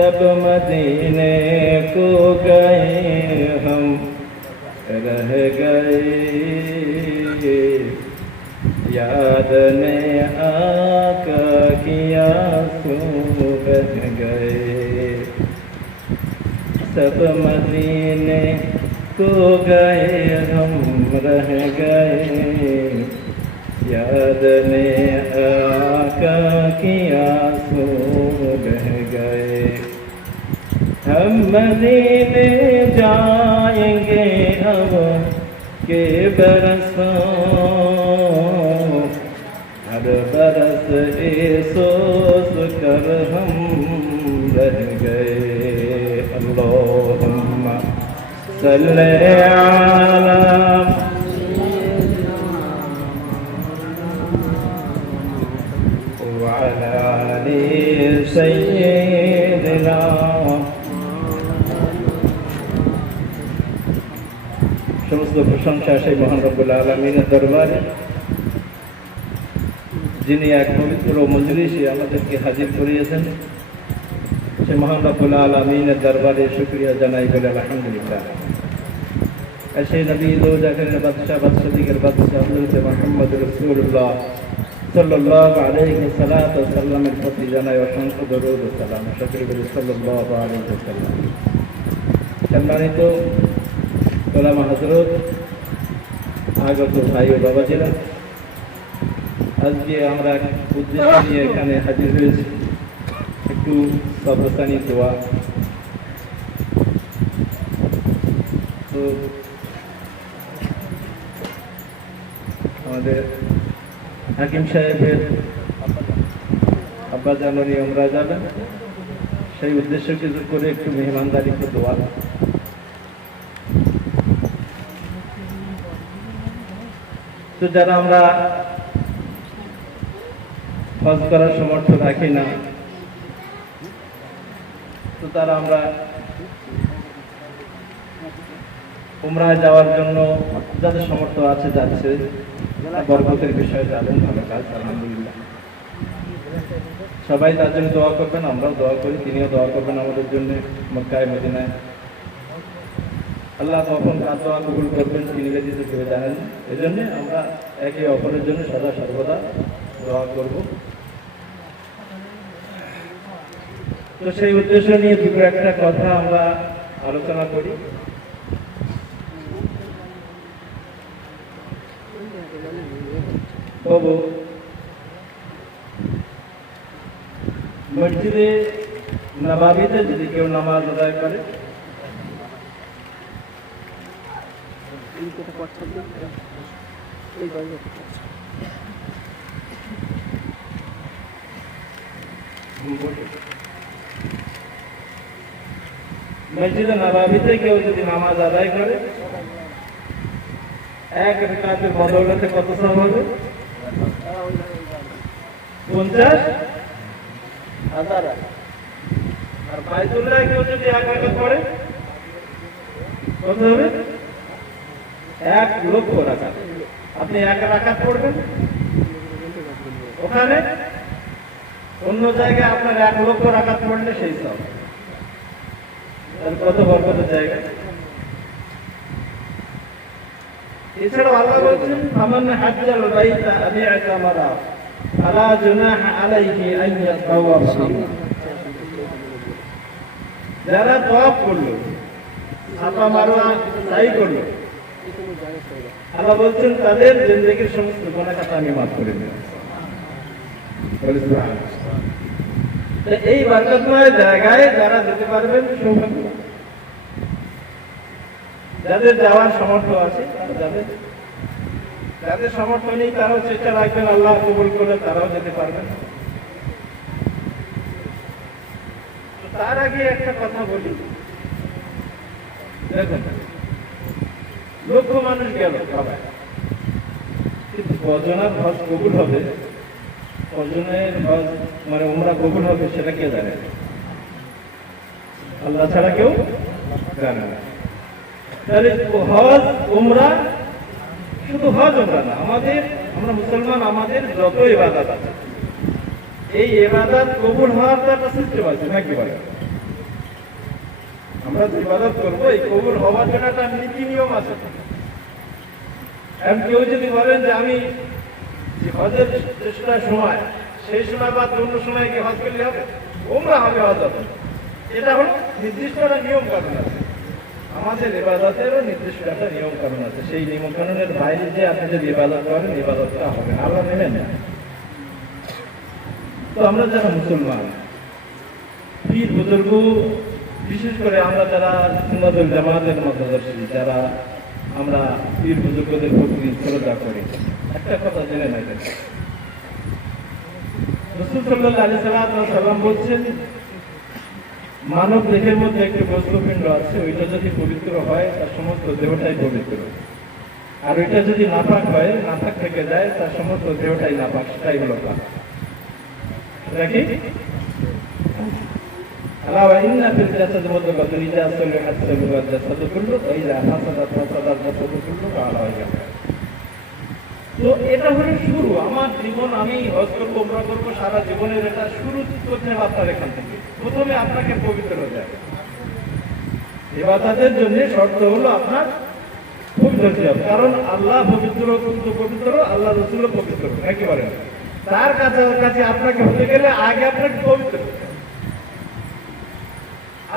सब मदीने को गए हम रह गए, याद में आका किया आंसू बह गए। सब मदीने को गए हम रह गए, याद में आका की आंसू बह गए। हम मदीने जाएंगे अब के बरसों, हर बरस ये सोच कर हम रह गए। अल्लाहुम्मा सल्ली अला وعلى آل سيدنا। সমস্ত প্রশংসা সেই মহান রব্বুল আলামিনের দরবারে, যিনি এক পবিত্র মজলিসে আমাদেরকে হাজির করিয়েছেন। সেই মহান রব্বুল আলামিনের দরবারে শুকরিয়া জানাই বলে আলহামদুলিল্লাহ। আর সেই নবী দো জাহানের বাদশাহ বাদশাহীর বাদশাহ হযরত মুহাম্মদ রাসূলুল্লাহ সাল্লাল্লাহু আলাইহি ওয়াসাল্লামের প্রতি জানাই অসংখ্য দরুদ ও সালাম। সকলে বলি সাল্লাল্লাহু আলাইহি ওয়াসাল্লাম। সম্মানিত ওলামা হযরত, আগত ভাই ও বাবাজিরা, আজকে আমরা উদ্দেশ্য নিয়ে এখানে হাজির হয়েছি, একটু সবরস্থানি দোয়া। তো আমাদের হাকিম সাহেবের আব্বা জানুয়ারি আমরা যাবেন, সেই উদ্দেশ্য কিছু করে একটু মেহমানদারি করে দোয়া। তো যারা আমরা হজ করার সমর্থ রাখি না, তো তারা আমরা উমরায় যাওয়ার জন্য যাদের সমর্থ আছে যাচ্ছে, বরকতের বিষয়ে যাবেন, ভালো কাজ আলহামদুলিল্লাহ। সবাই তার জন্য দোয়া করবেন, আমরাও দোয়া করি, তিনিও দোয়া করবেন আমাদের জন্য মক্কায় মদিনায়। আল্লাহ তখন কাজ দোয়া কবুল করবেন, তিনি ব্যতীত কেউ জানেন। এই জন্য আমরা একে অপরের জন্য সদা সর্বদা দোয়া করব। তো সেই উদ্দেশ্য নিয়ে দুটো একটা কথা আমরা আলোচনা করি। মসজিদে নবাবিতে যদি কেউ নামাজ আদায় করে, মসজিদে নবাবিতে কেউ যদি নামাজ আদায় করে, এক রাকাতের বদৌলতে কত সওয়াব হবে? 50,000। আর বাইতুল্লাহ কেউ যদি এক রাকাত পড়ে কত হবে? 1,00,000 রাকাত। আপনি এক রাকাত পড়বেন, ওখানে অন্য জায়গায় আপনার 1,00,000 রাকাত পড়লে সেই সব কত বরকতের জায়গা। এছাড়াও আল্লাহ বলছেন, ফামান হাজ্জাল বাইতা আও ইতামারা ফালা জুনাহা আলাইহি আন ইয়াতাওয়াফা। যারা তওয়াফ করলো, সাফা মারওয়া সাই করলো, আল্লাহ বলছেন তাদের জিন্দেগীর সমস্ত গুনাহ খাতা আমি মাফ করে দেব। এই বরকতময় জায়গায় যারা যেতে পারবেন সৌভাগ্য, যাদের যাওয়ার সামর্থ্য আছে যাদের, যাদের সামর্থ্য নেই তারাও চেষ্টা রাখবেন, আল্লাহ কবুল করে তারাও যেতে পারবেন। তার আগে একটা কথা বলি, দেখুন লক্ষ মানুষ গেল সবাই, কিন্তু কজনের হজ কবুল হবে, কজনের হজ মানে উমরা কবুল হবে সেটা কে জানে? আল্লাহ ছাড়া কেউ জানে না। তাহলে হজ উমরা, শুধু হজ উমরা না, আমাদের, আমরা মুসলমান, আমাদের যত ইবাদত আছে, এই ইবাদত কবুল হওয়ার তো একটা সিস্টেম আছে নাকি বলে? আমরা যে ইবাদত করবো এই কবুল হওয়ার জন্য একটা নীতি নিয়ম আছে। এখন কেউ যদি বলেন যে আমি হজের চেষ্টা সময় সেই সময় বা অন্য সময় কি হজ করলে হবে, ওমরা হবে হজ হবে, এটা হলো নির্দিষ্ট একটা নিয়ম কানুন আছে। আমাদের ইবাদতেরও নির্দিষ্ট একটা নিয়ম কানুন আছে। সেই নিয়ম কানুনের বাইরে যে আপনি যদি ইবাদত করেন ইবাদতটা হবে না, আল্লাহ নেবেন না। তো আমরা যারা মুসলমান পীর বুজুর্গ, বিশেষ করে আমরা যারা সুন্নাতুল জামাতের মতাদর্শী, যারা আমরা পীর বুজুর্গদের প্রতি শ্রদ্ধা করি, একটা কথা জেনে নেবেন, রাসূল সাল্লাল্লাহু আলাইহি সাল্লাম বলছেন মানব দেহের মধ্যে একটি বস্তুপিণ্ড আছে, ওইটা যদি পবিত্র হয় তার সমস্ত দেহটাই পবিত্র, আর ওইটা যদি নাপাক হয়, নাপাক থেকে যায়, তার সমস্ত দেহটাই নাপাক, সেটাই হলো পাক। নাকি আল্লাহ ইন্না ফিল জাসাদি মুদগাতুন ইযা সালাহাত সালাহাল জাসাদু কুল্লু ওয়া ইযা ফাসাদাত ফাসাদাল জাসাদু কুল্লু আলা হয়ে গেল। তো এটা হলো শুরু। আমার জীবন, আমি হজ করবো, উমরা করবো, সারা জীবনের এটা শুরু করতে হবে আপনার এখান থেকে। প্রথমে আপনাকে পবিত্র হতে হবে। ইবাদতের জন্য শর্ত হলো আপনার পবিত্র হতে হবে, কারণ আল্লাহ পবিত্র, পবিত্র আল্লাহ রাসূলও পবিত্র, একেবারে তার কাছে আপনাকে হতে গেলে আগে আপনাকে পবিত্র হতে হবে।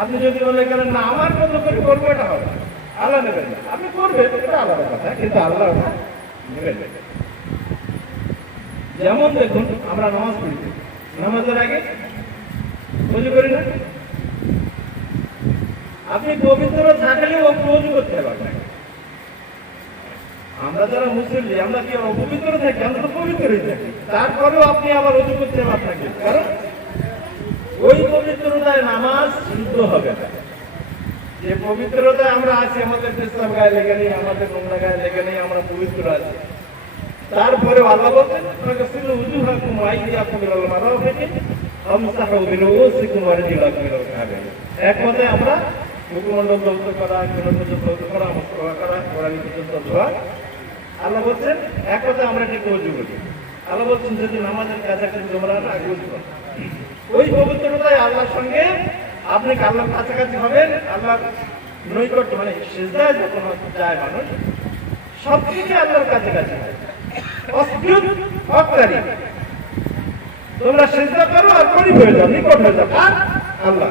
আপনি যদি মনে করেন না আমার মতো করে করবো, এটা হবে, আল্লাহ নেবেন না। আপনি করবেন, এটা আলাদা কথা, কিন্তু আল্লাহ নেবেন না। যেমন দেখুন, আমরা নামাজ পড়ি, নামাজের আগে ওযু করি না? আপনি পবিত্র থাকলেও ওযু করতে পারবেন। আমরা যারা মুসলিম, আমরা কি অপবিত্র থাকি? আমরা তো পবিত্রই থাকি, তারপরেও আপনি আবার ওযু করতে হবে আপনাকে, কারণ ওই পবিত্রতায় নামাজ শুদ্ধ হবে না। যে পবিত্রতায় আমরা আছি, আমাদের পেশাব গায়ে লেগে নেই, আমাদের নোংরা গায়ে লেগে নেই, আমরা পবিত্র আছি, তারপরে আল্লাহ বলছেন এক কথায় আমরা মুখমণ্ডল দৌত করা, করা, আল্লাহ বলছেন এক কথায় আমরা ঠিক ওযু করি। আল্লাহ বলছেন যদি নামাজের কাছাকাছি তোমরা আগে ওযু করো, ওই পবিত্রতায় আল্লাহর সঙ্গে আপনি আল্লাহর কাছাকাছি হবেন। আল্লাহর নৈকট্য, মানে সিজদায় যখন যায় মানুষ, সবথেকে আল্লাহর কাছাকাছি হয়। তোমরা সিজদা করো আর করিব হয়ে যাও, নিকট হয়ে যাও। আর আল্লাহ,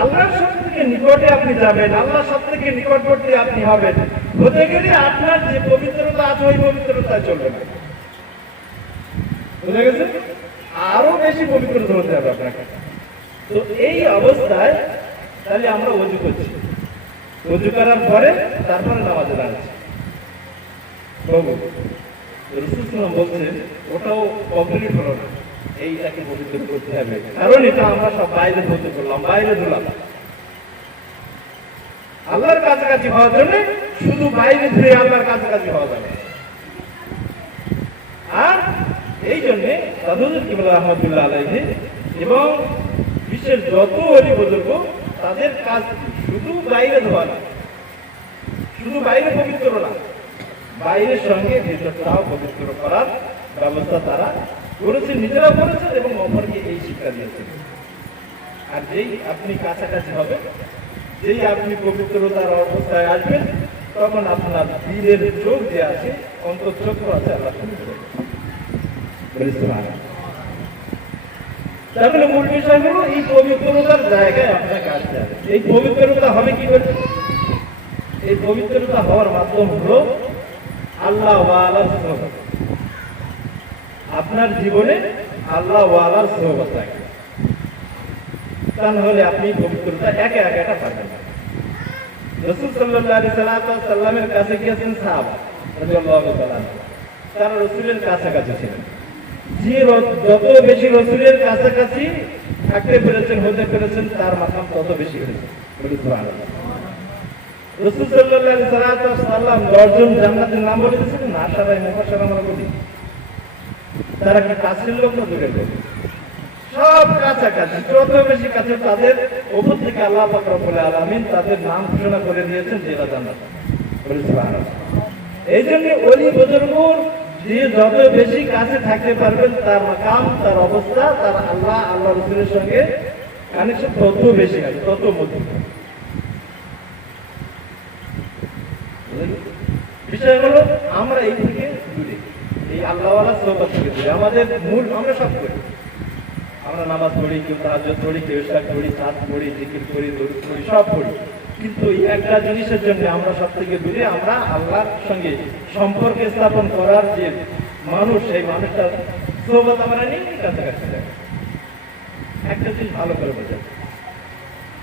আল্লাহর সব থেকে নিকটে আপনি যাবেন, আল্লাহ সব থেকে নিকটবর্তী আপনি হবেন। হতে গেলে আপনার যে পবিত্রতা আছে ওই পবিত্রতা চলবে না, বুঝে গেছে? আরো বেশি পবিত্র হতে হবে আপনাকে। তো এই অবস্থায় তাহলে আমরা ওযু করছি, ওযু করার পরে তারপরে নামাজে দাঁড়াচ্ছি। রাসূল বলছেন ওটাও কমপ্লিট হলো না, এইটাকে পবিত্র করতে হবে, কারণ এটা আমরা সব বাইরে ধরতে করলাম, বাইরে ধরলাম। আল্লাহর কাছাকাছি হওয়ার জন্য শুধু বাইরে ধরে আল্লাহর কাছাকাছি হওয়া যাবে। আর এই জন্যে সাধুদের কিবলা রহমাতুল্লাহ আলাইহি এবং বিশ্বের যত ওলি বুজুর্গ, তাদের কাজ শুধু বাইরে ধোয়া না, শুধু বাইরে পবিত্র না, বাইরের সঙ্গে ভেতরটাও পবিত্র করার ব্যবস্থা তারা করেছেন, নিজেরাও করেছেন এবং অপরকে এই শিক্ষা দিয়েছেন। আর যেই আপনি কাছাকাছি হবেন, যেই আপনি পবিত্রতার অবস্থায় আসবেন, তখন আপনার বীরের চোখ যে আছে, অন্তঃচক্র আছে, আল্লাহ শুনতে পাবেন। তাহলে মূল বিষয় হলো এই পবিত্রতার জায়গায় আপনাকে আসতে হবে। এই পবিত্রতা হবে কি করে? এই পবিত্রতা হওয়ার মাধ্যম হলো আল্লাহ ওয়ালার সোহবত। আপনার জীবনে আল্লাহ ওয়ালার সোহবত থাকে, তা নাহলে আপনি পবিত্রতা একে একাটা পাবেন না। রাসূল সাল্লাল্লাহু আলাইহি সাল্লামের কাছে গিয়েছেন সাহাবা রাদিয়াল্লাহু তাআলা, তারা রাসূলের কাছাকাছি ছিলেন। যে যত বেশি রাসূলের কাছাকাছি থাকতে পেরেছেন, হতে পেরেছেন, তার মাকাম তত বেশি হয়েছে। সুবহানাল্লাহ। রাসূল সাল্লাল্লাহু আলাইহি সাল্লাম 10 জন জান্নাতের নাম বলে দিয়েছেন না, আশারায়ে মুবাশশারা আমরা বলি। তারা কি কাছের লোক না দূরের লোক? সব কাছাকাছি, যত বেশি কাছে তাদের উপর থেকে আল্লাহ পাক রব্বুল আলামিন তাদের নাম ঘোষণা করে দিয়েছেন যে এরা জান্নাত। সুবহানাল্লাহ। এই জন্য ওলি বুজুর্গর যে যত বেশি কাছে থাকতে পারবেন, তার মাকাম, তার অবস্থা, তার আল্লাহ রাসূলের সঙ্গে কানেকশন তত বেশি হয়, তত মধুর। বিষয় হলো আমরা এই থেকে দূরে, এই আল্লাহওয়ালা সোহবত থেকে দূরে। আমাদের মূল আমরা সব করি, আমরা নামাজ পড়ি, কেউ তাহাজ্জুদ পড়ি, কেউ ইশরাক পড়ি, সাত পড়ি, জিকির করি, দরুদ পড়ি, সব পড়ি, কিন্তু এই একটা জিনিসের জন্য আমরা সব থেকে দূরে। আমরা আল্লাহর সঙ্গে সম্পর্ক স্থাপন করার যে মানুষ, সেই মানুষটার সোহবত আমরা নেই, কাছাকাছি যাই। একটা জিনিস ভালো করে বোঝা,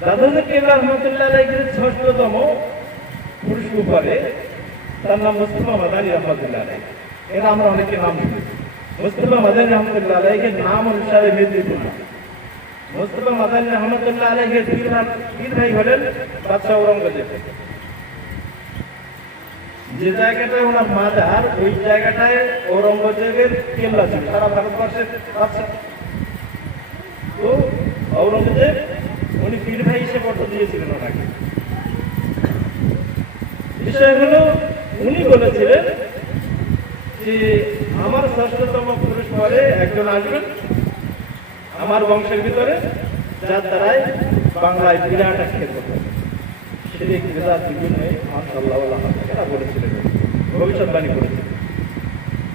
দাদুদের কেবলা রহমতুল্লাহ আলাইহির ৬ষ্ঠতম পুরস্কার পরে তার নাম মুস্তাফা মাদানী রহমতুল্লাহ আলাইহি। এরা আমরা অনেকে নাম শুনেছি। মুস্তাফা মাদানী রহমতুল্লাহ আলাইহির নাম অনুসারে মেদিনীপুর। মুস্তাফা মাদানী রহমতুল্লাহ আলাইহির পীর ভাই হলেন বাদশাহ ঔরঙ্গজেব। যে জায়গাটায় ওনার মাজার, ওই জায়গাটায় ঔরঙ্গজেবের কেবলা ছিল, সারা ভারতবর্ষের বাদশাহ। তো ঔরঙ্গজেব উনি পীর ভাই হিসেবে অর্থ দিয়েছিলেন ওনাকে। বিষয় হলো উনি বলেছিলেন যে আমার ৬ষ্ঠতম পুরুষ পরে একজন আসবেন আমার বংশের ভিতরে, যার দ্বারাই বাংলায় বিরাট আক্ষেপ করবে, সেটি বিরাট বিভিন্ন মাশাআল্লাহ এরা বলেছিলেন, ভবিষ্যৎবাণী করেছিলেন।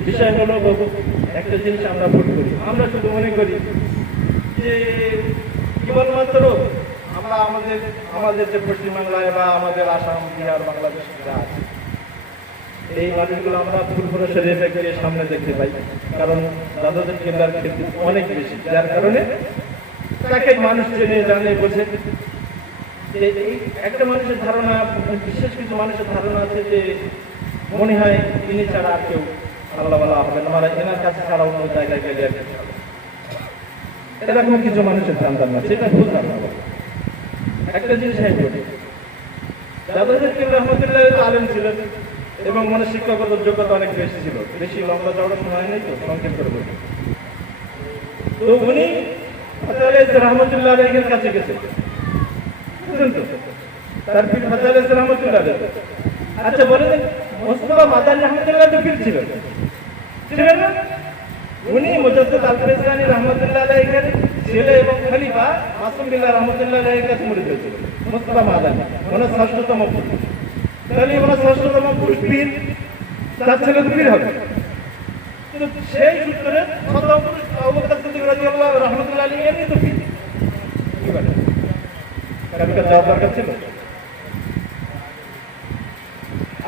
বিষয় হলো বাবু, একটা জিনিস আমরা ভুল করি, আমরা শুধু মনে করি যে কেবলমাত্র আমরা আমাদের যে পশ্চিমবাংলায় বা আমাদের আসাম, বিহার, বাংলাদেশ যা আছে, এই মানুষগুলো আমরা ফুরফুরে শরীফে গিয়ে সামনে দেখতে পাই, কারণ দাদাদের কেন্দ্রের ক্ষেত্রে অনেক বেশি, যার কারণে তাকে মানুষ চেনে জানে বোঝে। যে এই একটা মানুষের ধারণা, বিশেষ কিছু মানুষের ধারণা আছে যে মনে হয় তিনি ছাড়া আর কেউ আল্লাহ বলা হবে না, মানে এনার কাছে ছাড়া অন্য জায়গায় গেলে আর কিছু হবে। এরকম কিছু মানুষের ধারণা, সেটা ভুল ধারণা। একটা জিনিস আমি বলি, দাদাদের কেন্দ্র রহমতুল্লাহ আলেম ছিলেন এবং মানে শিক্ষকতার যোগ্যতা অনেক বেশি ছিল, বেশি লম্বা চওড়া সময় নেই, তো সংক্ষেপ করে বলি। তো উনি রহমতুল্লাহ আলাইহির কাছে গেছেন, বুঝলেন তো, তার পীর হাজার রহমতুল্লাহ আলাইহি। আচ্ছা বলেন, মুস্তাফা মাদানী রহমতুল্লাহ তো পীর ছিলেন না? উনি মুজাদ্দিদ আল-ফিরজানি রহমতুল্লাহ আলাইহির ছেলে এবং খলিফা মাসুম বিল্লাহ রহমতুল্লাহ আলাইহির কাছে মুরিদ হয়েছিলেন মুস্তাফা মাদানী, ওনার ৬ষ্ঠতম পুরুষ। তাহলে ওনার ৬ষ্ঠতম পুরুষ পীর, তার ছেলে তো পীর হবে। সেই সূত্রে ৬ম পুরুষ আবু বকর সিদ্দিক রাদিয়াল্লাহু রহমতুল্লাহ আলাইহি এমনি তো পীর। কি বলে কালকে জবাব দরকার ছিল।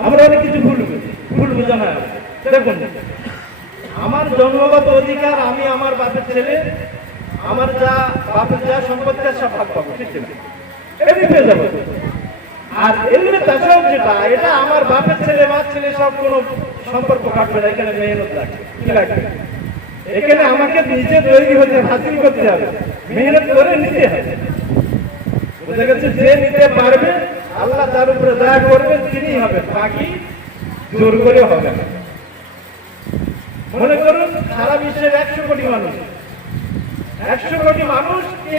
আমরা অনেক কিছু ভুল বুঝা না। দেখুন, আমার জন্মগত অধিকার, আমি আমার বাপের ছেলে, আমার যা বাপের যা সম্পত্তি সব ভাগ পাবো, ঠিক না? এমনি পেয়ে যাবো। আর এমনি তাছাড়াও যেটা, এটা আমার বাপের ছেলে, মার ছেলে সব কোনো সম্পর্ক কাটবে না। এখানে মেহনত লাগবে, কি লাগবে? এখানে আমাকে নিজে তৈরি হতে, হাসিল করতে হবে, মেহনত করে নিতে হবে। বুঝে গেছে? যে নিতে পারবে আল্লাহ তার উপরে দয়া করবেন, তিনি হবে, বাকি জোর করে হবে না। মনে করুন সারা বিশ্বের ১০০ কোটি মানুষ, ১০০ কোটি মানুষকে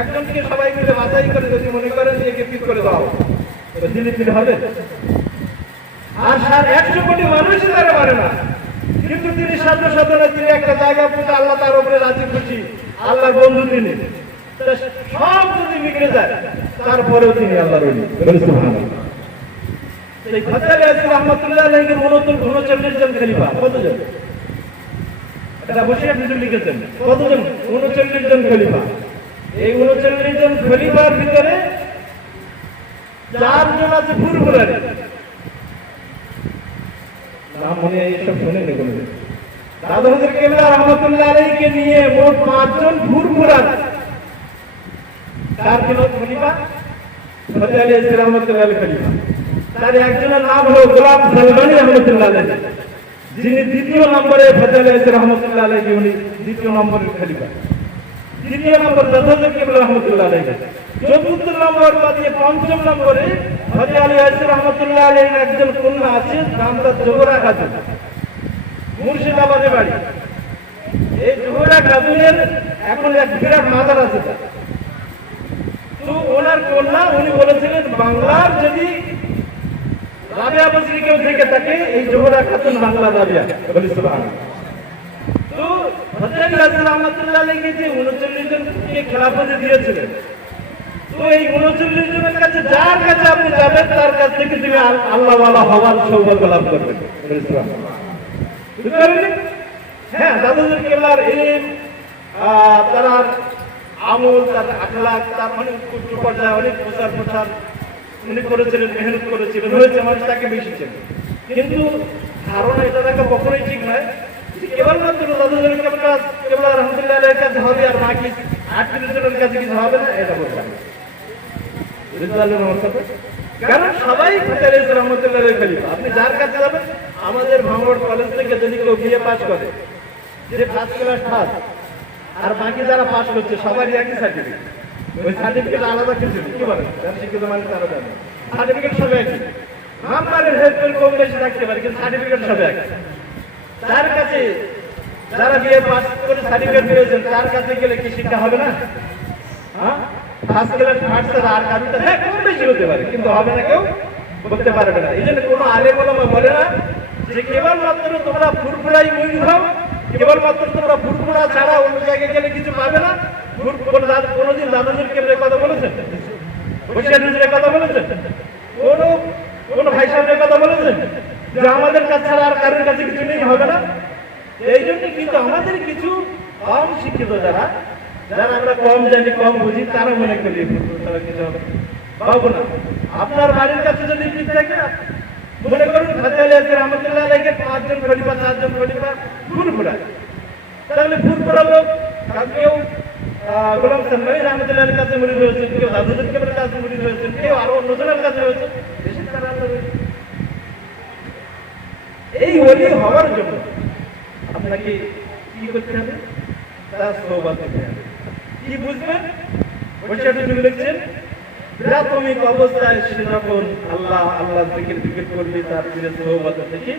একজনকে সবাই মিলে বাছাই করে যদি মনে করেন যে একে পীর করে দাও, দিলে পীর হবে? আর ১০০ কোটি মানুষই তারা পারে না, কিন্তু তিনি সাধনা, তিনি একটা জায়গা পুঁতে আল্লাহ তার উপরে রাজি খুশি, আল্লাহর বন্ধু তিনি, সব যদি বিগড়ে যায় তারপরেও তিনি আল্লাহর ওলি। সুবহানাল্লাহ। এই খাজালী রহমতুল্লাহ আলাইহির ৩৯ জন খলিফা, কতজন? এটা বসে আপনি লিখেছেন, কতজন? ৩৯ জন খলিফা। এই ৩৯ জন খলিফার ভিতরে ৪ জন আছে ফুরফুরারে নাম, মনে এইসব শোনেন না কোনোদিন। দাদাদের কেবলা রহমতুল্লাহ আলাইহিকে নিয়ে মোট ৫ জন ফুরফুরার। ৪ জন খলিফা, খাজালী রহমতুল্লাহ আলাইহি খলিফা। তার একজনের নাম হলো গোলাম সালমানী রহমতুল্লাহ আলাইহি, যিনি ২য় নম্বরে খাজালী রহমতুল্লাহ আলাইহি, উনি ২য় নম্বরের খলিফা। ৩য় নম্বর দাদাদের কেবলা রহমতুল্লাহ আলাইহি। ৪র্থ নম্বর বাদে ৫ম নম্বরে খাজালী রহমতুল্লাহ আলাইহির একজন কন্যা আছে, নাম তার জোহরা খাতুন, মুর্শিদাবাদে বাড়ি। এই জোহরা খাতুনের এখন এক বিরাট মাজার আছে। তো ওনার কন্যা, উনি বলেছিলেন বাংলার যদি রাবিয়া বসরি কেউ থেকে থাকে, এই জোহরা খাতুন বাংলার রাবিয়া। বলি সুবহানাল্লাহ। তো খাজালী রহমতুল্লাহ আলাইহি যে ৩৯ জনকে খেলাফতে দিয়েছিলেন, তো এই 39 জনের কাছে যার কাছে আপনি যাবেন তার কাছ থেকে তুমি আল্লাহ ওয়ালা হওয়ার সৌভাগ্য লাভ করবেন। হ্যাঁ, দাদুদের কেবলার ইলম, তার আমল, তার আখলাক, তার অনেক উচ্চ পর্যায়ে অনেক প্রচার উনি করেছিলেন, মেহনত করেছিলেন, হয়েছে মানুষ তাকে বেশি চেনে। কিন্তু ধারণা এটা দেখা কখনোই ঠিক নয় যে কেবলমাত্র দাদুদের কেবল রহমতুল্লাহ কাছে হবে আর বাকি 38 জনের কাছে কিছু হবে না, এটা বললাম। কারণ সবাই রহমতুল্লাহ খলিফা। আপনি যার কাছে যাবেন, আমাদের ভাঙড় কলেজ থেকে যদি কেউ বিএ পাস করে, যে ফার্স্ট ক্লাস ফার্স্ট, আর বাকি যারা পাস করছে সবারই একই সার্টিফিকেট। ওই সার্টিফিকেট আলাদা কিছু নেই, কি বলেন? শিক্ষিত মানুষ তারা জানে সার্টিফিকেট সব একই। নাম্বারের হেল্পের কম বেশি থাকতে পারে, কিন্তু সার্টিফিকেট সব একই। তার কাছে যারা বিএ পাস করে সার্টিফিকেট পেয়েছেন, তার কাছে গেলে কি শিক্ষা হবে না? হ্যাঁ, ফার্স্ট ক্লাস ফার্স্ট আর কারোটা হ্যাঁ কম বেশি হতে পারে, কিন্তু হবে না, কেউ বলতে পারবে না। এই জন্য কোনো আলেম ওলামা বলে না যে কেবলমাত্র তোমরা ফুরফুরাই মুড়ি খাও, কেবলমাত্র তোমরা ফুরফুরা ছাড়া অন্য জায়গায় গেলে কিছু পাবে না। কোনদিন দাদাদের কেবলের কথা বলেছেন? বসিয়ার কথা বলেছেন? কোন ভাই সাহেবের কথা বলেছেন যে আমাদের কাছে ছাড়া আর কারোর কাছে কিছু নেই, হবে না? এই জন্য কিন্তু আমাদের কিছু কম শিক্ষিত যারা আমরা কম জানি, কম বুঝি, তারা মনে করি কিছু পাবো না। আপনার বাড়ির কাছে যদি ঠিক থাকে, মনে করুন রহমতুল্লাহ আলাইহির 5 জন খলিফা, 4 জন খলিফা ফুরফুরা, তাহলে ফুরফুরা লোক কেউ গোলাম সাল্লাল্লাহু আলাইহি রহমতুল্লাহর কাছে মুরিদ হয়েছেন, কেউ দাদুদের কেবলের কাছে মুরিদ হয়েছেন, কেউ আরো অন্যজনের কাছে হয়েছে। দেশের তারা এই ওলি হওয়ার জন্য আপনাকে কি করতে হবে? তার তওবা করতে হবে। কি বুঝবেন? বৈশাখী লিখছেন, প্রাথমিক অবস্থায় সে যখন আল্লাহ জিকির করবে, তার তওবা থেকে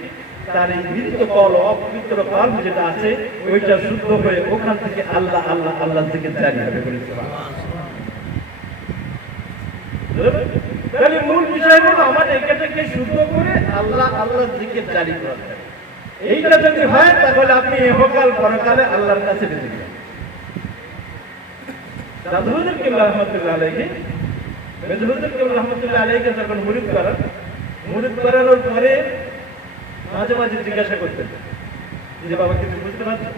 তার এই মৃত কল, অপবিত্র কলব যেটা আছে, ওইটা শুদ্ধ হয়ে ওখান থেকে আল্লাহ জিকির জারি হবে। তাহলে মূল বিষয় হলো আমার এটাকে শুদ্ধ করে আল্লাহ জিকির জারি করা। এইটা যদি হয় তাহলে আপনি ইহকাল পরকালে আল্লাহর কাছে বেঁচে যাবেন। দাদুদের কেবলা রহমতুল্লাহ আলাইহি, মেজহুদ্দিন কেবলা রহমতুল্লাহ আলাইহিকে যখন মুরিদ করানোর পরে মাঝে মাঝে জিজ্ঞাসা করতেন যে বাবা কিছু বুঝতে পারছেন?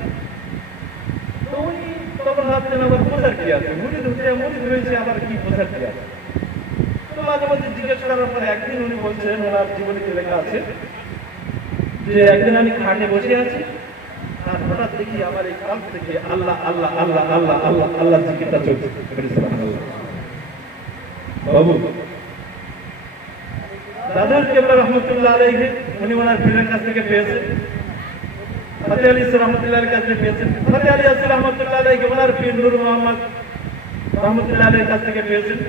তো উনি তখন ভাবতেন আবার বোঝার কি আছে, মুরিদ হয়েছে আবার কি বোঝার কি আছে। তো মাঝে মাঝে জিজ্ঞাসা করার পরে একদিন উনি বলছেন, ওনার জীবনীতে লেখা আছে যে একদিন আমি খাটে বসে আছি, আর হঠাৎ দেখি আমার এই কাল থেকে আল্লাহ জিকিরটা চলছে। বাবু দাদুর কেবলা রহমতুল্লাহ আলাইহি উনি ওনার পীরের কাছ থেকে পেয়েছেন, ফতেহ আলী রহমতুল্লাহর কাছ থেকে পেয়েছেন। ফতেহ আলী রহমতুল্লাহ আলাইহি ওনার পীর নূর মোহাম্মদ রহমতুল্লাহ আলাইহির কাছ থেকে পেয়েছেন।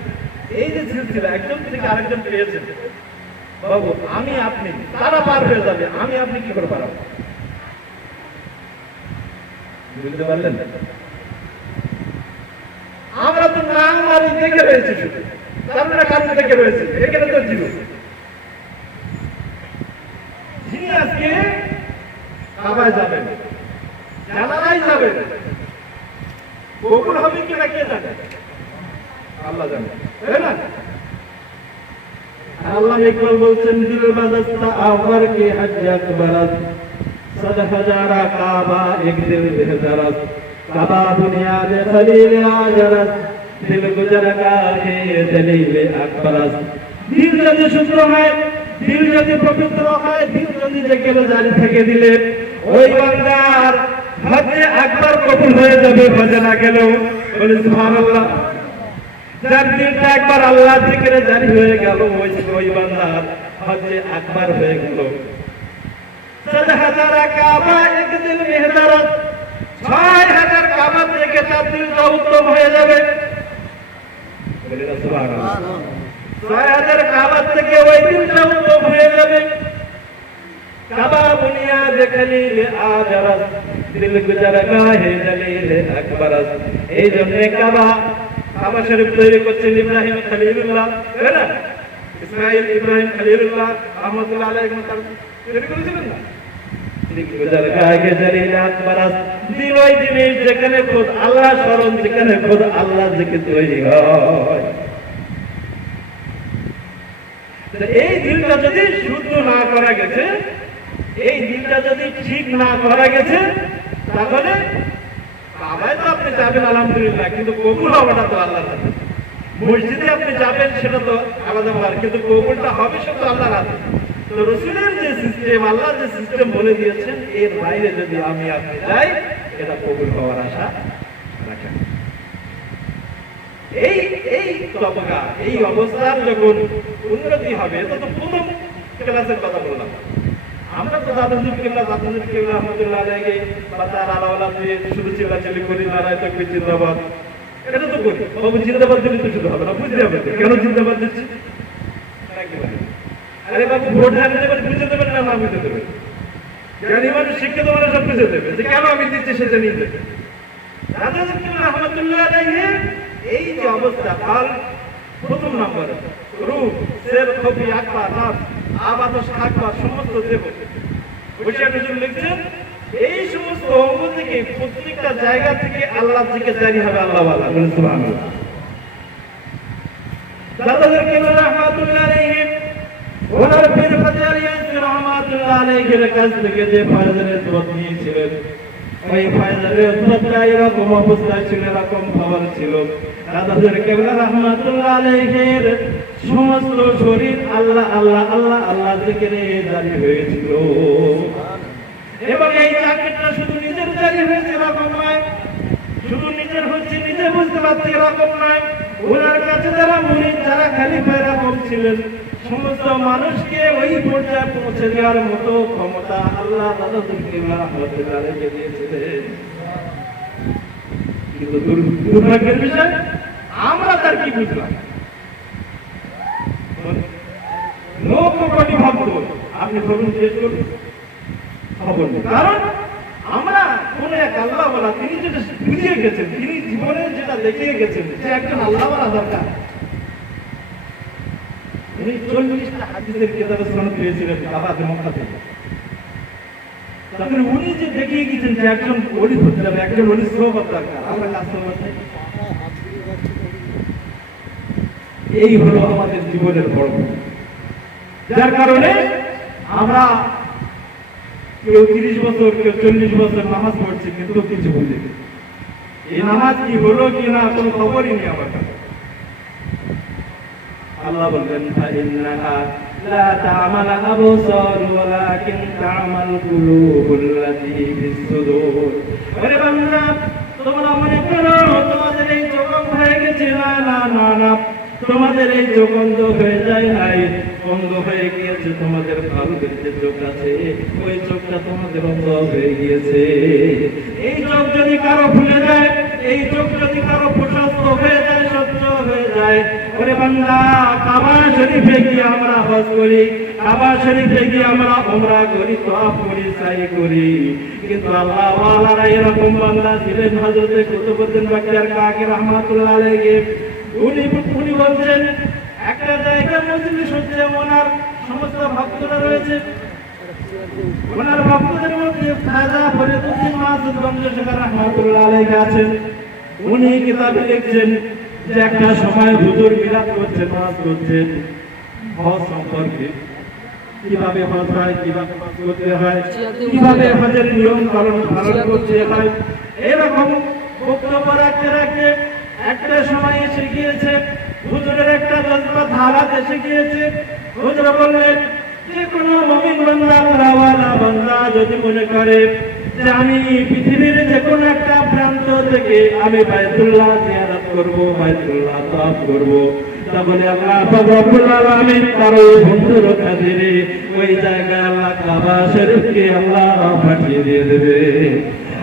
এই যে সিলসিলা একজন থেকে আরেকজন পেয়েছেন, বাবু আমি আপনি তারা পার হয়ে যাবে, আমি আপনি কি করে পারবো? বুঝতে পারলেন? আমরা তো নাম মারি দেখে রয়েছি, শুধু তারা কারণ থেকে রয়েছে, এখানে তো জীব যিনি আজকে কাবায় যাবেন, জানাই যাবেন, কবুল হবে কিনা কে জানে? আল্লাহ জানে, তাই না? আল্লাহ ইকবাল বলছেন, দিল বাজাস্তা আওয়ার কে হজ্জাত বারাত সদ হাজারা কাবা এক দিল বেহজারাত কাবা বুনিয়াদ খলিল আজরাত দিল গুজর গাহে দলিল আকবরাত। দিল যদি শুদ্ধ হয়, দিল যদি পবিত্র হয়, দিল যদি জেকেলে জারি থেকে দিলে ওই বান্দার হজ্জে আকবার কবুল হয়ে যাবে, হজে না গেলেও। বলে সুবহানাল্লাহ। যার দিলটা একবার আল্লাহ জিকিরে জারি হয়ে গেল, ওই বান্দার হজ্জে আকবার হয়ে গেল। সদ হাজারা কাবা এক দিল মেহজারাত, 6000 কাবা থেকে তার দিলটা উত্তম হয়ে যাবে। বলে সুবহানাল্লাহ। 6000 কাবা থেকে ওই দিলটা উত্তম হয়ে যাবে। কাবা বুনিয়াদ খলিল আজরাত দিল গুজর গাহে দলিল আকবরাত। এই জন্য কাবা শরীফ তৈরি করছেন ইব্রাহিম খলিলুল্লাহ, তাই না? ইসমাইল ইব্রাহিম খলিলুল্লাহ রহমতুল্লাহ আলাইহি তৈরি করেছিলেন না? গুজর গাহে দলিল আকবরাত। দিল ওই জিনিস যেখানে খোদ আল্লাহ স্মরণ, যেখানে খোদ আল্লাহ জিকির তৈরি হয়, এই দিলটা যদি শুদ্ধ না করা গেছে, এই দিলটা যদি ঠিক না করা গেছে, তাহলে কাবায় তো আপনি যাবেন আলহামদুলিল্লাহ, কিন্তু কবুল হওয়াটা তো আল্লাহর হাতে। মসজিদে আপনি যাবেন সেটা তো আলাদা ব্যাপার, কিন্তু কবুলটা হবে সেটা তো আল্লাহর হাতে। তো রসুলের যে সিস্টেম, আল্লাহ যে সিস্টেম বলে দিয়েছেন, এর বাইরে যদি আমি আপনি যাই, এটা কবুল হওয়ার আশা রাখেন। এই এই তবকা, এই অবস্থার যখন উন্নতি হবে, এটা তো প্রথম ক্লাসের কথা বললাম। আমরা তো দাদুজুর কেবলা রহমতুল্লাহ আলাইহি বা তার আলাওয়ালা দিয়ে শুধু চিল্লাচিল্লি করি, নারায় তাকবীর জিন্দাবাদ, এটা তো করি। তবে জিন্দাবাদ দিলে তো শুধু হবে না, বুঝতে হবে কেন জিন্দাবাদ দিচ্ছি। আরে বাবু, ভোট হারিয়ে দেবেন, বুঝে দেবেন না, না বুঝে দেবেন। জ্ঞানী মানুষ, শিক্ষিত মানুষ সব বুঝে দেবে যে কেন আমি দিচ্ছি, সেটা নিয়ে দেবে। দাদুজুর কেবলা রহমতুল্লাহ আলাইহি এই যে অবস্থা, কাল প্রথম নম্বর রূপ, শের, খবি, আকবার, নাস, আবাদশ, আকবার, সমস্ত দেব হুজুর লিখছেন, এই সমস্ত অঙ্গ থেকে প্রত্যেকটা জায়গা থেকে আল্লাহ থেকে জারি হবে আল্লাহ ওয়ালা। বলেন সুবহানাল্লাহ। দাদুজুর কেবলা রহমাতুল্লাহ আলাইহি ওনার পীর ফাজারিয়াত রহমাতুল্লাহ আলাইহির কাছ থেকে যে ফায়দানের দোয়াত নিয়েছিলেন, ওই ফায়দানের দোয়াতটা এরকম অবস্থায় ছিল, এরকম খবর ছিল। দাদুজুর কেবলা রহমাতুল্লাহ আলাইহির সমস্ত শরীর আল্লাহ আল্লাহ আল্লাহ আল্লাহ জিকিরে জারি হয়েছিল। এবং এই চাকরিটা শুধু নিজের জারি হয়েছে এরকম নয়, শুধু নিজের হচ্ছে নিজে বুঝতে পারছে এরকম নয়, ওনার কাছে যারা মুরিদ, যারা খলিফা এরকম ছিলেন, সমস্ত মানুষকে ওই পর্যায়ে পৌঁছে দেওয়ার মতো ক্ষমতা আল্লাহ দাদুজুর কেবলা রহমাতুল্লাহ আলাইহি দিয়েছিলেন। কিন্তু দুর্ভাগ্যের বিষয়, আমরা তার কি বুঝলাম? লক্ষ কোটি ভক্ত, আপনি প্রভু জিজ্ঞেস করুন, খবর নেই। কারণ আমরা কোন এক আল্লাহ বলা, তিনি যেটা বুঝিয়ে গেছেন, তিনি জীবনে যেটা দেখিয়ে গেছেন যে একজন আল্লাহ বলা দরকার, উনি 40টা হাদিসের কিতাবে সনদ পেয়েছিলেন কাবাতে মক্কা থেকে। তখন উনি যে দেখিয়ে গেছেন যে একজন ওলি হতে হবে, একজন ওলি সোহবত দরকার, আমরা কাজ করতে। এই হলো আমাদের জীবনের বড়, যার কারণে আমরা কেউ 30 বছর, কেউ 40 বছর নামাজ পড়ছি, কিন্তু কিছু বুঝি না। এই নামাজ কি হলো কি না কোনো খবরই নেই আমার কাছে। আল্লাহ বললেন, ফাইন্নাহা লা তা'মাল আবসার ওয়ালাকিন তা'মাল কুলুবুল্লাতী ফিস সুদূর। আরে বান্দা, তোমরা মনে করো তোমাদের এই চোখ হয়ে গেছে, না না না না, তোমাদের এই চোখ অন্ধ হয়ে যায় নাই, অন্ধ হয়ে গিয়েছে তোমাদের কালবের যে চোখ আছে, ওই চোখটা তোমাদের অন্ধ হয়ে গিয়েছে। এই চোখ যদি কারো খুলে যায়, এই চোখ যদি কারো প্রশস্ত হয়ে যায়, স্বচ্ছ হয়ে যায়, ওরে বান্দা, কাবা শরীফে গিয়ে আমরা হজ করি, কাবা শরীফে গিয়ে আমরা উমরা করি, তওয়াফ করি, সাই করি, কিন্তু আল্লাহ ওয়ালারা এরকম বান্দা ছিলেন। হযরত কুতুবউদ্দিন বখতিয়ার কাকি রহমাতুল্লাহ আলাইহি উনি বলছেন, একটা জায়গার মজলিস হচ্ছে, ওনার সমস্ত ভক্তরা রয়েছে, ওনার ভক্তদের মধ্যে খাজা ফরিদউদ্দিন মাসুদ গঞ্জশেখর রহমাতুল্লাহ আলাইহি আছেন। উনি কিতাবে লিখছেন যে একটা সময় হুজুর মিলাদ করছেন, ওয়াজ করছেন হজ সম্পর্কে, কিভাবে হজ হয়, কিভাবে হজ করতে হয়, কিভাবে হজের নিয়ম পালন করতে হয়, এরকম বক্তব্য রাখতে রাখতে একটা সময় এসে গিয়েছে, হুজুরের একটা জজবা ধারাত এসে গিয়েছে। হুজুর বললেন, যে কোনো মুমিন বান্দা, আল্লাহওয়ালা বান্দা যদি মনে করে যে আমি পৃথিবীর যে কোনো একটা প্রান্ত থেকে আমি বাইতুল্লাহ জিয়ারত করব, বাইতুল্লাহ তাওয়াফ করব, তাহলে আল্লাহ রব্বুল আলামিন তার ওই বন্ধুর কাছে ওই জায়গায় আল্লাহ কাবা শরীফকে আল্লাহ পাঠিয়ে দিয়ে দেবে।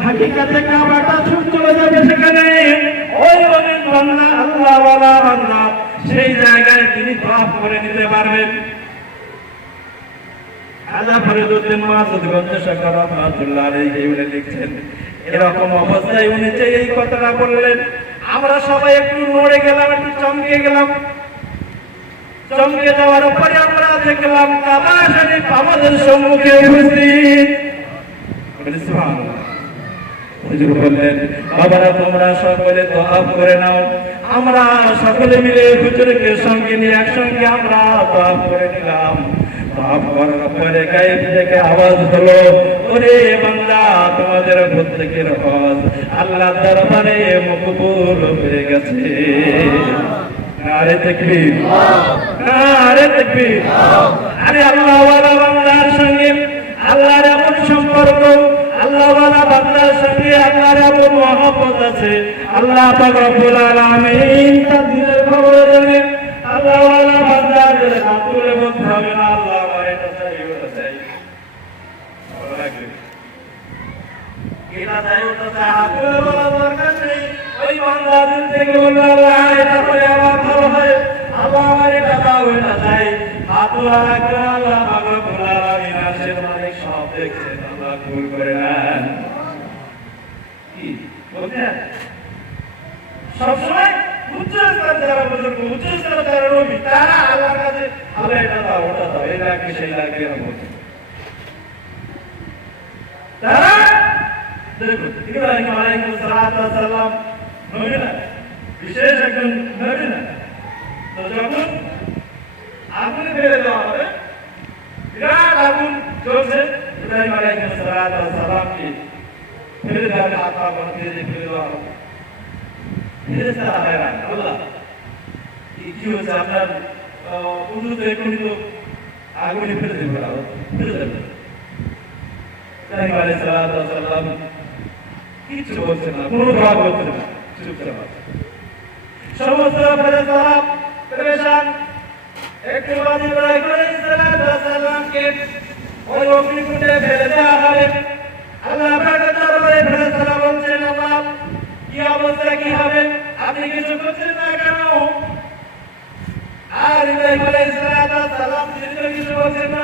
হাকিকাতে কাবাটা চলে যাবে সেখানে, ওই মুমিন বান্দা, আল্লাহওয়ালা বান্দা সেই জায়গায় তিনি তাওয়াফ করে নিতে পারবেন। খাজা ফরিদউদ্দিন মাসুদ গঞ্জশেখর রহমাতুল্লাহ আলাইহি উনি লিখছেন, এরকম অবস্থায় উনি যে এই কথাটা বললেন, আমরা সবাই একটু নড়ে গেলাম, একটু চমকে গেলাম। চমকে যাওয়ার পরে আমরা দেখলাম কাবা শরীফ আমাদের সম্মুখে উপস্থিত। হুজুর বললেন, বাবারা তোমরা সকলে তাওয়াফ করে নাও, আমরা সকলে মিলে হুজুরকে সঙ্গে নিয়ে একসঙ্গে আমরা পাপ করে নিলাম। পাপ করার পরে গায়েব থেকে আওয়াজ হলো, ওরে বান্দা তোমাদের প্রত্যেকের হজ আল্লাহ দরবারে মকবুল হয়ে গেছে। নারে তাকবীর, নারে তাকবীর। আরে আল্লাহ ওয়ালা বান্দার সঙ্গে আল্লাহর এমন সম্পর্ক, আল্লাহ ওয়ালা বান্দার সঙ্গে আল্লাহর এমন মহব্বত আছে, আল্লাহ পাক রব্বুল আলামিন তার দিলের খবর জানেন। আল্লাহ ওয়ালা বান্দাদের হাত তুলে বলতে হবে না আল্লাহ আমার এটা চাই ওটা চাই, এটা চাই ওটা চাই, হাত তুলে বলা দরকার নেই। ওই বান্দা দিল থেকে বলবে আল্লাহ এটা করে আমার ভালো হয়, আল্লাহ আমার এটা দাও এটা চাই। হাত তোলা রাখবে আল্লাহ পাক রব্বুল আলামিন আরশের মালিক সব দেখছেন, আল্লাহ কবুল করে নেন। কি বলছেন? সবসময় উচ্চ স্তর যারা বুজুর্গ, উচ্চ স্তর যারা নবী, তারা আল্লাহর কাছে আল্লাহ এটা দাও ওটা দাও, এই লাগবে সেই লাগবে এরকম বলছে। তারা দেখুন ইব্রাহিম আলাইহিস সালাম নবী না, বিশেষ একজন নবী না, তো যখন আগুনে ফেলে দেওয়া হবে, বিরাট আগুন জ্বলছে, ইব্রাহিম আলাইহিস সালামকে ফেলে দেওয়া হবে, হাত পা বন্ধ দিয়ে ফেলে দেওয়া হবে। ফেরেশতারা hayran, আল্লাহ কি হচ্ছে আপনার উযু তো এখনই তো আগুনে ফেলে দেবে, ফেলে দেবে। ইব্রাহিম আলাইহিস সালাম কিছু বলছে না, কোনো জবাব বলছে না, চুপচাপ আছে। সমস্ত ফেরেশতারা পেরেশান। একটু বাদ ইব্রাহিম আলাইহিস সালামকে ওই অগ্নিকুণ্ডে ফেলে দেওয়া হবে। আল্লাহ পাকের দরবারে ফেরেশতারা বলছেন, আল্লাহ কি অবস্থা কি হবে, আপনি কিছু করছেন না কেন? আর ইব্রাহিম আলাইহিস সালাম তিনি কিছু বলছেন না।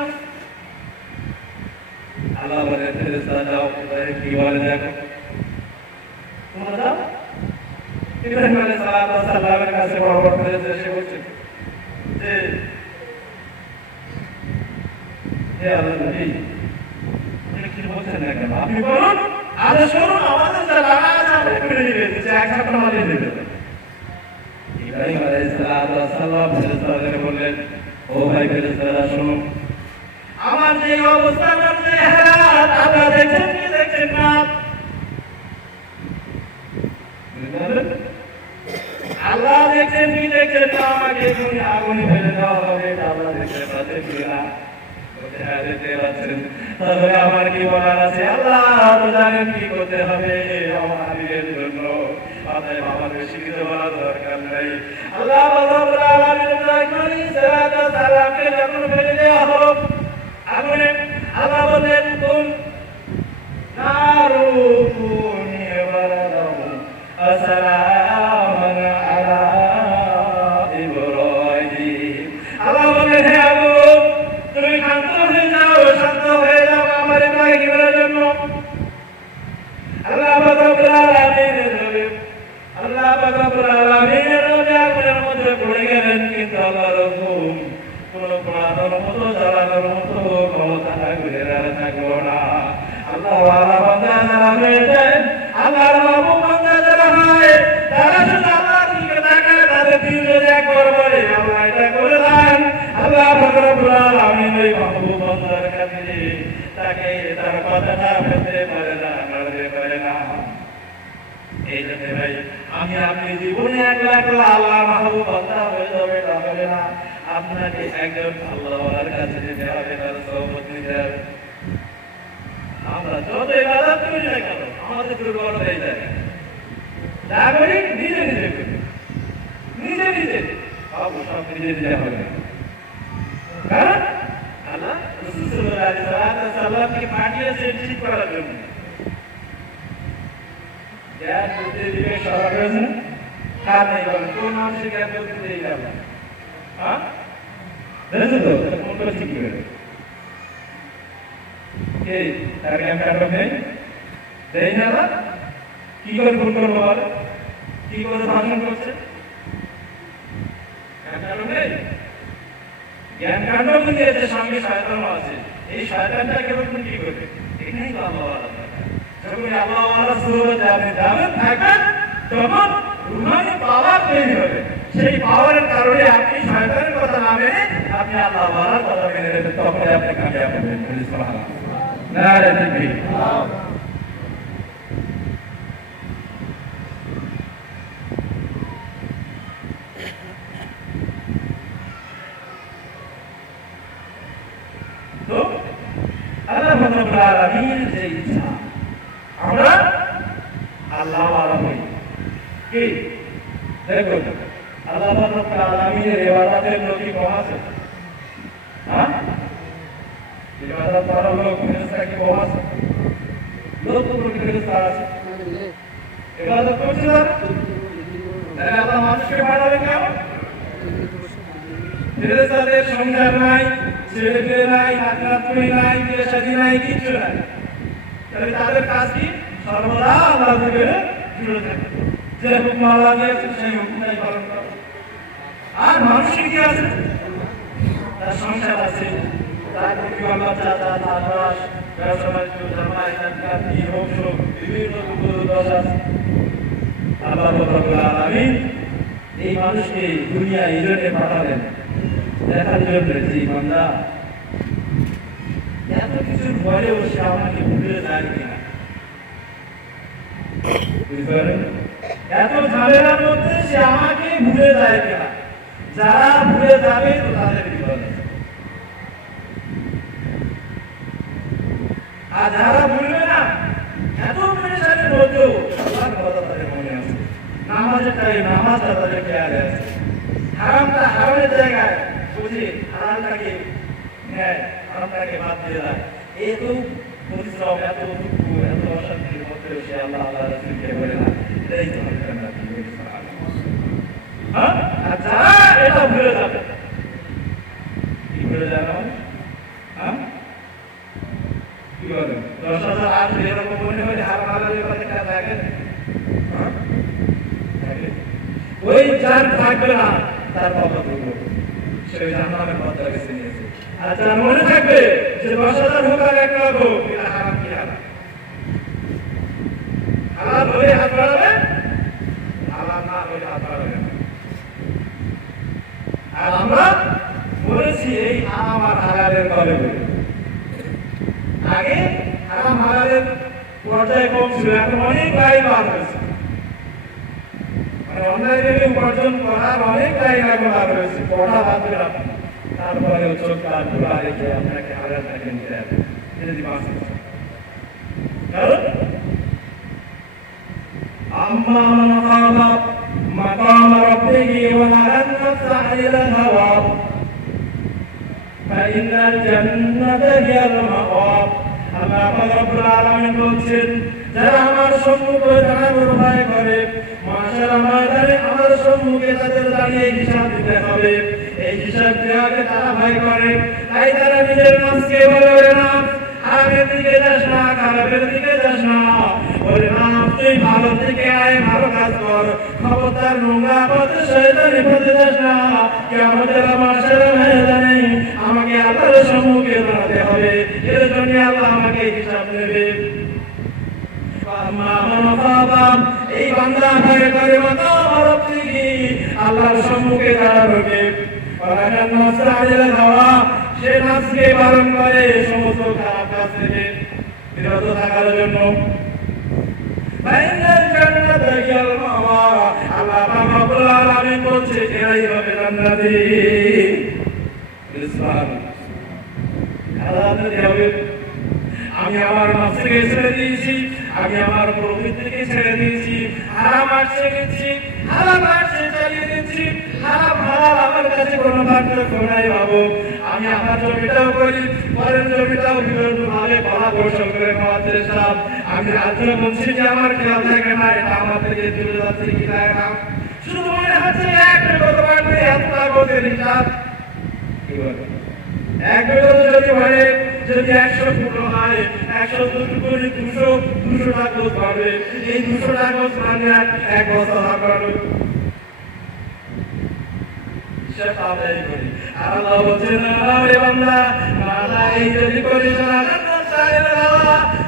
আল্লাহ বলেন ফেরেশতারা যাও, ইব্রাহিম কি বলে দেখো, তোমরা যাও। ইব্রাহিম আলাইহিস সালামের কাছে বরাবর ফেরেশতা এসে বলছেন যে হে আল্লাহ নবী, আপনি কি বলছেন না কেন, আপনি বলুন, আদেশ করুন, আমাদের যা লাগা আছে আমরা করে নিয়ে দিচ্ছি, এক সাথে মারিয়ে দেবে। ইব্রাহিম আলাইহিস সালাম ফেরেশতাদের বললেন, ও ভাই ফেরেশতারা শোনো, আমার যে অবস্থা, আমার যে হালাত, আল্লাহ দেখছেন কি দেখছেন না? আল্লাহ দেখছেন কি দেখছেন না? আমাকে তুমি আগুনে ফেলে দেওয়া হবে, আল্লাহ দেখতে পাচ্ছেন কি না? তাহলে আমার কি বলার আছে? আল্লাহ তো জানেন কি করতে হবে আমার হাবিবের জন্য, অতএব আমার বেশি কিছু বলার দরকার নেই। আল্লাহ রাব্বুল আলামিন ইব্রাহিম আলাইহিস সালামকে যখন ফেলে দেওয়া হলো আগুনে, আল্লাহ বললেন কুন নারু কুনি বারাদাহু আসসালামান আলা ইব্রাহিম। আল্লাহ বললেন হে আগুন তুমি শান্ত হয়ে যাও, শান্ত হয়ে যাও আমার ইব্রাহিমের জন্য। আল্লাহ পাক রব্বুল আলামিনের নবী, আল্লাহ পাক রব্বুল আলামিনের নবী আগুনের মধ্যে পড়ে গেলেন, কিন্তু আল্লাহর হুকুম কোন পোড়ানোর মতো জ্বালানোর মতো ক্ষমতা আগুনের আর থাকলো না। আল্লাহ ওয়ালা বান্দা যারা হয়েছেন, আল্লাহর মাহবুব বান্দা যারা হয়, তারা শুধু আল্লাহর দিকে তাকায়, তাদের দিল যদি একবার বলে আল্লাহ এটা করে দেন, আল্লাহ পাক রব্বুল আলামিন ওই মাহবুব বান্দার কাছে তাকে তার কথাটা ফেলতে পারে না, মারতে পারে না। এই জন্য ভাই আমি আপনি জীবনে একলা একলা আল্লাহ মাহবুব বান্দা হয়ে যাবে তা হবে না, আপনাকে একজন আল্লাহর কাছে যেতে হবে, তার সোহবত নিতে হবে। আমরা যত ইবাদত করি না কেন আমাদের দুর্বল হয়ে যায়, যা করি নিজে নিজে করি, নিজে নিজে বাবু সব নিজে নিজে হবে। হ্যাঁ আল্লাহ রাসূল সাল্লাল্লাহু আলাইহি সাল্লামকে পাঠিয়েছেন ঠিক করার জন্য। জ্ঞান বুদ্ধি বিবেক সব রয়েছে না, কার নেই বলেন, কোন মানুষের জ্ঞান বুদ্ধি নেই যাবে? হ্যাঁ দেখেছো তো কোনটা ঠিক করে কে তার জ্ঞান কারণ নেই, দেয় না না, কি করে ভুল করবো বলে, কি করে ভাষণ করছে, জ্ঞান কারণ নেই। জ্ঞান কাণ্ড দিয়েছে, সঙ্গে শয়তানও আছে, এই শয়তানটাকে বলবেন কি করবে? এখানেই তো আল্লাহ যখন আল্লাহ সুবহানাহু আপনি যাবেন থাকবেন, তখন রুহানি পাওয়ার তৈরি হবে। সেই পাওয়ারের কারণে আপনি শয়তানের কথা না মেনে আপনি আল্লাহ ওয়ালার কথা মেনে নেবেন, তখনই আপনি কামিয়াব হবেন। সুবহানাল্লাহ, নারে তাকবীর। তো আল্লাহ রাব্বুল আলামিনের যে ইচ্ছা আমরা আল্লাহ ওয়ালা হই। কি দেখুন, আল্লাহ রাব্বুল আলামিনের ইবাদতের নদী কম আছে? হ্যাঁ, ইবাদত করার লোক ফেরেশতা কি কম আছে? লোক তো ফেরেশতা আছে, ইবাদত করছে না। তাহলে আল্লাহ মানুষকে পাঠাবেন কেন? ফেরেশতাদের সংসার নাই, ছেলে পেলে নাই, নাতি নাই, বিয়ে শাদী নাই, কিচ্ছু নাই। তাহলে তাদের কাজ কি? সর্বদা আল্লাহ থেকে দূরে থাকে, যে হুকুম আল্লাহ দিয়েছেন সেই হুকুমটাই পালন করে। আর মানুষের কি আছে? তার সংসার আছে, তার পরিবার বাচ্চা, তার চাষবাস, ব্যবসা বাণিজ্য, জামাই নাতি, বংশ, বিভিন্ন দশা আছে। আল্লাহ রাব্বুল আলামিন এই মানুষকে দুনিয়া এই জন্য পাঠালেন, দেখার জন্য যে বান্দা এত কিছুর পরেও সে আমাকে ভুলে যায় কিনা। বুঝতে পারেন? এত ঝামেলার মধ্যে সে আমাকে ভুলে যায় কিনা। যারা ভুলে যাবে তো তাদের বিপদ আছে, আর যারা ভুলবে না, এত পেরেশানির মধ্যেও আল্লাহর কথা তাদের মনে আছে, নামাজের টাইম নামাজটা তাদের খেয়ালে আছে, হারামটা হারামের জায়গায় বুঝে হারামটাকে নেয়, হারামটাকে বাদ দিয়ে দেয়। এত পরিশ্রম, এত দুঃখ, এত অশান্তির মধ্যেও সে আল্লাহ রাসূলকে বলে না, এটাই তো জান্নাতি। হ্যাঁ, আর যারা এটা ভুলে যাবে, কি ভুলে যাবে? হ্যাঁ, কি বলে 10,000 আর এরকম মনে হয় হারাম হালালের কথা কেন থাকে? ওই যার থাকবে না তার বাবা বলবো সেই জান্নাতের পথটা বেছে নিয়েছে। আর যার মনে থাকবে যে 10,000 হোক আর 1 লাখ হোক, এটা হারাম কি হারাম, হালাল হলে হাত বাড়াবে, হালাল না হলে হাত বাড়াবে না। আর আমরা বলেছি এই হারাম আর হালালের গলে বলি। আগে হারাম হালালের পর্যায়ে কম ছিল, এখন অনেক লাইন বার হয়েছে, মানে অনলাইনে উপার্জন করার অনেক লাইন এখন বার হয়েছে। পড়া বাদ দিলাম, তারপরে চোখ কান খোলা রেখে আপনাকে হালালটাকে নিতে হবে যদি বাঁচতে চান। কারণ আম্মা মান খাফা মাকাম রাব্বিহি ওয়া নাহা আন-নাফসা আনিল হাওয়া ফাইনাল জান্নাতা হিয়াল মাওয়া। আল্লাহ রাব্বুল আলামিন বলছেন, যারা আমার সম্মুখে দাঁড়ানোর ভয় করে, মাশাআল্লাহ ময়দানে আমার সম্মুখে তাদের দাঁড়িয়ে হিসাব দিতে হবে, এই হিসাব দেওয়াকে তারা ভয় করে, তাই তারা নিজের নাফসকে বলে, ওরে নাফস হারামের দিকে যাস না, খারাপের দিকে যাস না, ওরে নাফস তুই ভালো দিকে আয়, ভালো কাজ কর, খবরদার নোংরা পথে শয়তানি পথে যাস না। কিয়ামতের মাশাআল্লাহ ময়দানে আমাকে আল্লাহর সম্মুখে দাঁড়াতে হবে, এর জন্য আল্লাহ আমাকে হিসাব নেবে। এই বান্দা ভয় করে মাকাম রাব্বিহি, আল্লাহর সম্মুখে দাঁড়াবে, সে নাফসকে বারণ করে সমস্ত খারাপ কাজ থেকে বিরত থাকার জন্য। ফাইনাল জান্নাতা হিয়াল মাওয়া, আল্লাহ পাক রব্বুল আলামিন বলছে এরাই হবে জান্নাতি। ইসলাম আলাদা হবে। আমি আমার নাফসকে ছেড়ে দিয়েছি, আমি আমার প্রবৃত্তিকে ছেড়ে দিয়েছি, হারাম আসছে গেছি, হারাম আসছে চালিয়ে দিচ্ছি, হারাম হালাল আমার কাছে কোনো পার্থক্য নাই বাবু। আমি আমার জমিটাও করি, পরের জমিটাও বিভিন্ন ভাবে পরামর্শ করে নেওয়ার চেষ্টা। আমি রাজ্য বলছি যে আমার খেয়াল থাকে না, এটা আমার থেকে চলে যাচ্ছে কি না, শুধু মনে হচ্ছে এক বিগত পারলে এতটা গোদের হিসাব। কি বলে এক বিগত যদি বলে, যদি 100 ফুটো হয়, 100 দুগুণে 200 টাকা পাবে, এই 200 টাকা মানে 1 বছর হবে। সেটা আদায় করি। আর আল্লাহ বলছেন, আরে বান্দা না, এই যদি করিস না,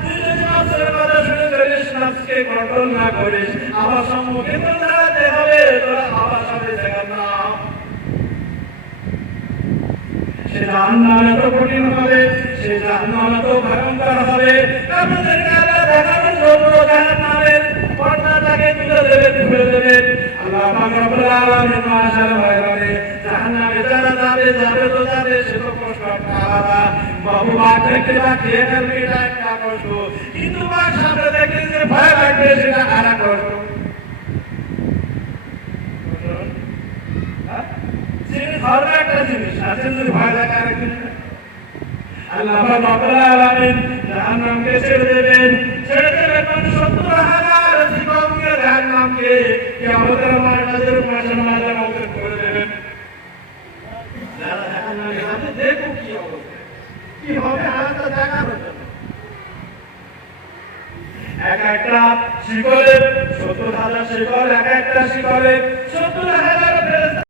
তুই যদি নাফসের কথা শুনে করিস, নাফসকে কন্ট্রোল না করিস, আমার সম্মুখে তো দাঁড়াতে তোরা খাবার সাথে জাহান্নাম। সে জাহান্নাম এত কঠিন হবে, সে জাহান্নাম এত ভয়ঙ্কর হবে, আমাদেরকে আল্লাহ দেখানোর জন্য জাহান্নামের পর্দাটাকে তুলে দেবেন, খুলে দেবেন। আল্লাহ পাক রব্বুল আলামিন মাশাআল্লাহ বলেন, জাহান্নামে যারা যাবে, যাবে তো যাবে, সে তো কষ্ট একটা আলাদা। বাবু মা থেকে বা খেয়ে ফেলবে, এটা একটা কষ্ট, কিন্তু মার সামনে দেখলে যে ভয় লাগবে, সেটা আর এক কষ্ট। ধর্ম একটা জিনিস আছে, যদি ভয় লাগে আর একটা। আল্লাহ পাক রব্বুল আলামিন জাহান্নামকে ছেড়ে দেবেন, ছেড়ে দেবেন মানে ৭০,০০০ জীবনকে জাহান্নামকে কিয়ামতের মাঠে তাদের পাশে মাঝে মৌকুফ করে দেবেন। যারা জাহান্নামে যাবে দেখো কি অবস্থা, কি হবে হালটা দেখার জন্য। এক একটা শিকলে ৭০,০০০ শিকল, এক একটা শিকলে ৭০,০০০